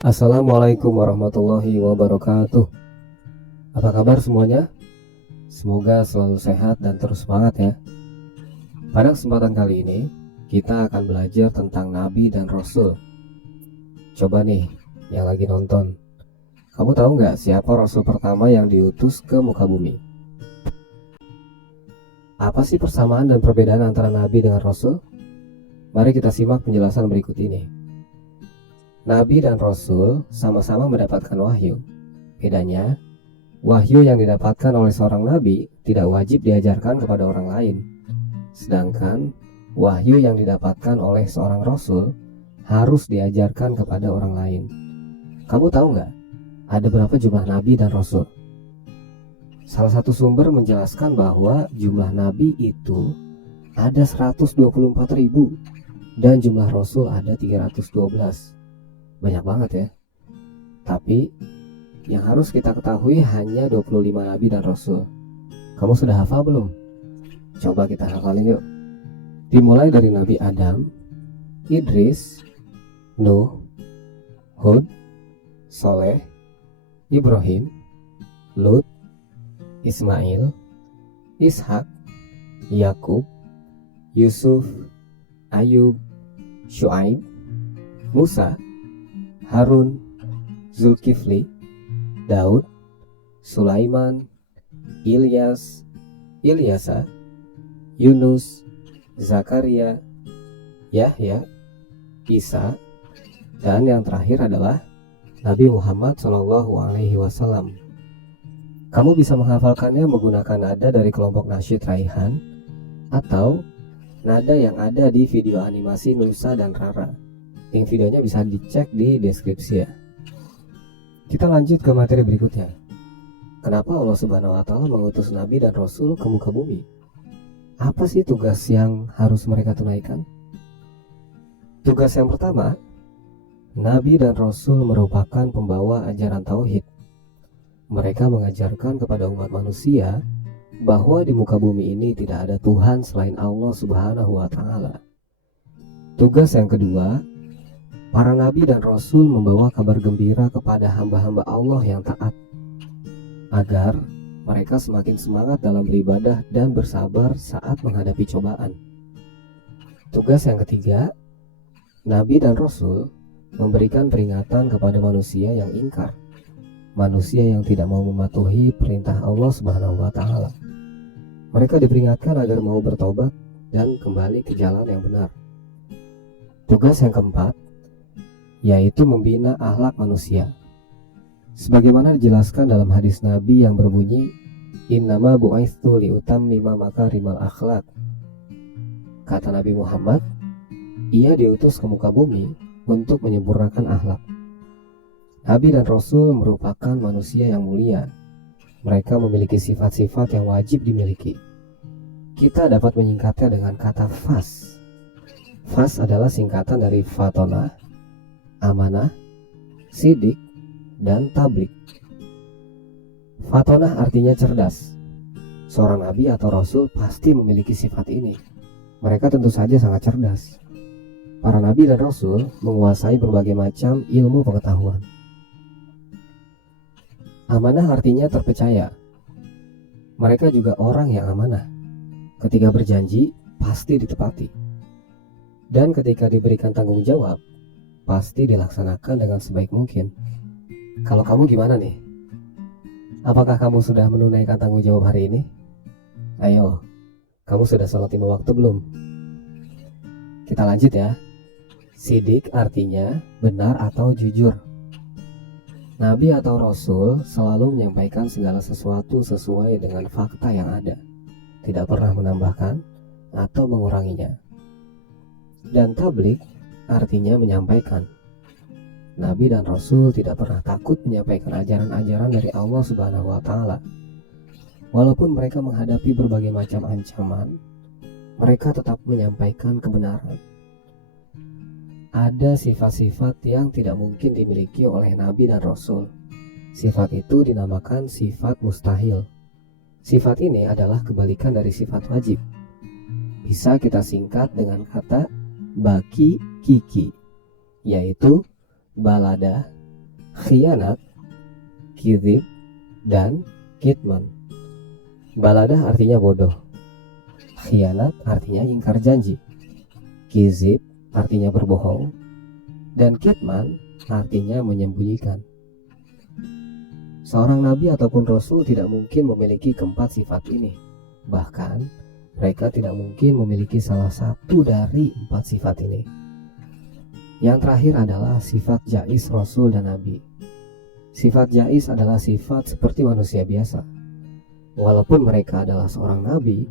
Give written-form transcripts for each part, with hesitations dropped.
Assalamualaikum warahmatullahi wabarakatuh. Apa kabar semuanya? Semoga selalu sehat dan terus semangat ya. Pada kesempatan kali ini, kita akan belajar tentang Nabi dan Rasul. Coba nih, yang lagi nonton, kamu tahu nggak siapa Rasul pertama yang diutus ke muka bumi? Apa sih persamaan dan perbedaan antara Nabi dengan Rasul? Mari kita simak penjelasan berikut ini. Nabi dan Rasul sama-sama mendapatkan wahyu. Bedanya, wahyu yang didapatkan oleh seorang nabi tidak wajib diajarkan kepada orang lain. Sedangkan wahyu yang didapatkan oleh seorang rasul harus diajarkan kepada orang lain. Kamu tahu nggak, ada berapa jumlah nabi dan rasul? Salah satu sumber menjelaskan bahwa jumlah nabi itu ada 124.000 dan jumlah rasul ada 312. Banyak banget ya. Tapi yang harus kita ketahui hanya 25 nabi dan rasul. Kamu sudah hafal belum? Coba kita hafalin yuk. Dimulai dari Nabi Adam, Idris, Nuh, Hud, Soleh, Ibrahim, Lut, Ismail, Ishak, Yakub, Yusuf, Ayub, Syuaib, Musa, Harun, Zulkifli, Daud, Sulaiman, Ilyas, Ilyasa, Yunus, Zakaria, Yahya, Isa, dan yang terakhir adalah Nabi Muhammad SAW. Kamu bisa menghafalkannya menggunakan nada dari kelompok nasyid Raihan atau nada yang ada di video animasi Nusa dan Rara. Link videonya bisa dicek di deskripsi ya. Kita lanjut ke materi berikutnya. Kenapa Allah Subhanahu wa Ta'ala mengutus Nabi dan Rasul ke muka bumi? Apa sih tugas yang harus mereka tunaikan? Tugas yang pertama, Nabi dan Rasul merupakan pembawa ajaran tauhid. Mereka mengajarkan kepada umat manusia bahwa di muka bumi ini tidak ada Tuhan selain Allah Subhanahu wa Ta'ala. Tugas yang kedua, para nabi dan rasul membawa kabar gembira kepada hamba-hamba Allah yang taat, agar mereka semakin semangat dalam beribadah dan bersabar saat menghadapi cobaan. Tugas yang ketiga, nabi dan rasul memberikan peringatan kepada manusia yang ingkar, manusia yang tidak mau mematuhi perintah Allah Subhanahu wa Ta'ala. Mereka diperingatkan agar mau bertobat dan kembali ke jalan yang benar. Tugas yang keempat, yaitu membina akhlak manusia. Sebagaimana dijelaskan dalam hadis Nabi yang berbunyi, Innama bu'aitsu liutammima makarimal akhlak. Kata Nabi Muhammad, ia diutus ke muka bumi untuk menyempurnakan akhlak. Nabi dan Rasul merupakan manusia yang mulia. Mereka memiliki sifat-sifat yang wajib dimiliki. Kita dapat menyingkatnya dengan kata fas. Fas adalah singkatan dari fatonah, amanah, sidik, dan tablik. Fatonah artinya cerdas. Seorang nabi atau rasul pasti memiliki sifat ini. Mereka tentu saja sangat cerdas. Para nabi dan rasul menguasai berbagai macam ilmu pengetahuan. Amanah artinya terpercaya. Mereka juga orang yang amanah. Ketika berjanji, pasti ditepati. Dan ketika diberikan tanggung jawab, pasti dilaksanakan dengan sebaik mungkin. Kalau kamu gimana nih? Apakah kamu sudah menunaikan tanggung jawab hari ini? Ayo, kamu sudah sholat 5 waktu belum? Kita lanjut ya. Sidik artinya benar atau jujur. Nabi atau Rasul selalu menyampaikan segala sesuatu sesuai dengan fakta yang ada, tidak pernah menambahkan atau menguranginya. Dan tablik artinya menyampaikan. Nabi dan Rasul tidak pernah takut menyampaikan ajaran-ajaran dari Allah Subhanahu wa Ta'ala. Walaupun mereka menghadapi berbagai macam ancaman, mereka tetap menyampaikan kebenaran. Ada sifat-sifat yang tidak mungkin dimiliki oleh Nabi dan Rasul. Sifat itu dinamakan sifat mustahil. Sifat ini adalah kebalikan dari sifat wajib. Bisa kita singkat dengan kata baki kiki, yaitu balada, khianat, kizib, dan kitman. Baladah artinya bodoh, khianat artinya ingkar janji, kizib artinya berbohong, dan kitman artinya menyembunyikan. Seorang nabi ataupun rasul tidak mungkin memiliki keempat sifat ini. Bahkan mereka tidak mungkin memiliki salah satu dari empat sifat ini. Yang terakhir adalah sifat jais rasul dan nabi. Sifat jais adalah sifat seperti manusia biasa. Walaupun mereka adalah seorang nabi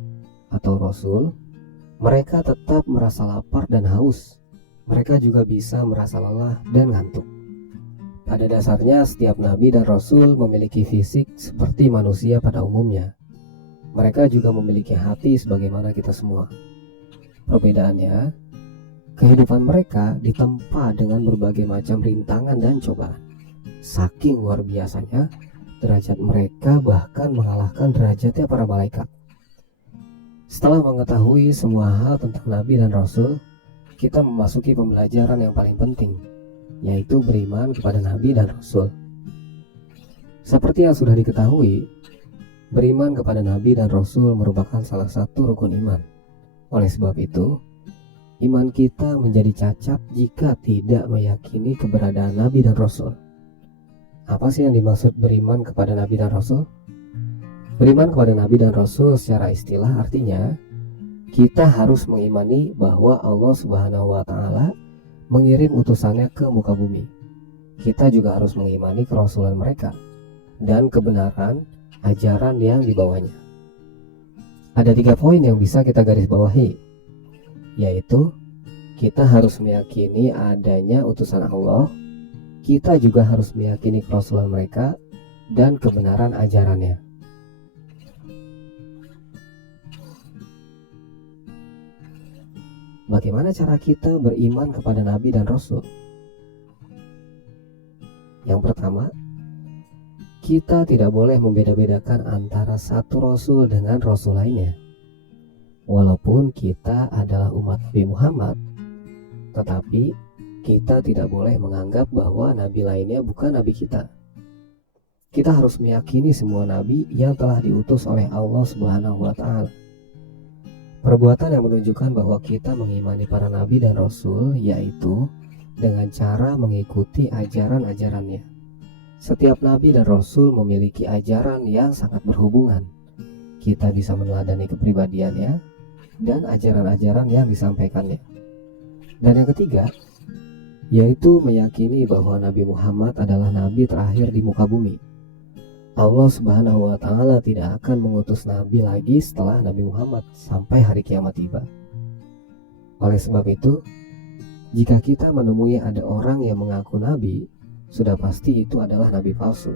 atau rasul, mereka tetap merasa lapar dan haus. Mereka juga bisa merasa lelah dan ngantuk. Pada dasarnya setiap nabi dan rasul memiliki fisik seperti manusia pada umumnya. Mereka juga memiliki hati sebagaimana kita semua. Perbedaannya, kehidupan mereka ditempa dengan berbagai macam rintangan dan cobaan. Saking luar biasanya, derajat mereka bahkan mengalahkan derajatnya para malaikat. Setelah mengetahui semua hal tentang nabi dan rasul, kita memasuki pembelajaran yang paling penting, yaitu beriman kepada nabi dan rasul. Seperti yang sudah diketahui, beriman kepada nabi dan rasul merupakan salah satu rukun iman. Oleh sebab itu, iman kita menjadi cacat jika tidak meyakini keberadaan nabi dan rasul. Apa sih yang dimaksud beriman kepada nabi dan rasul? Beriman kepada nabi dan rasul secara istilah artinya kita harus mengimani bahwa Allah Subhanahu wa Ta'ala mengirim utusannya ke muka bumi. Kita juga harus mengimani kerasulan mereka dan kebenaran ajaran yang dibawanya. Ada 3 poin yang bisa kita garis bawahi, yaitu kita harus meyakini adanya utusan Allah, kita juga harus meyakini kerasulan mereka dan kebenaran ajarannya. Bagaimana cara kita beriman kepada nabi dan rasul? Yang pertama, kita tidak boleh membeda-bedakan antara satu rasul dengan rasul lainnya. Walaupun kita adalah umat Nabi Muhammad, tetapi kita tidak boleh menganggap bahwa nabi lainnya bukan nabi kita. Kita harus meyakini semua nabi yang telah diutus oleh Allah Subhanahu wa Ta'ala. Perbuatan yang menunjukkan bahwa kita mengimani para nabi dan rasul yaitu dengan cara mengikuti ajaran-ajarannya. Setiap nabi dan rasul memiliki ajaran yang sangat berhubungan. Kita bisa meneladani kepribadiannya dan ajaran-ajaran yang disampaikannya. Dan yang ketiga, yaitu meyakini bahwa Nabi Muhammad adalah nabi terakhir di muka bumi. Allah Subhanahu wa Ta'ala tidak akan mengutus nabi lagi setelah Nabi Muhammad sampai hari kiamat tiba. Oleh sebab itu, jika kita menemui ada orang yang mengaku nabi, sudah pasti itu adalah nabi palsu.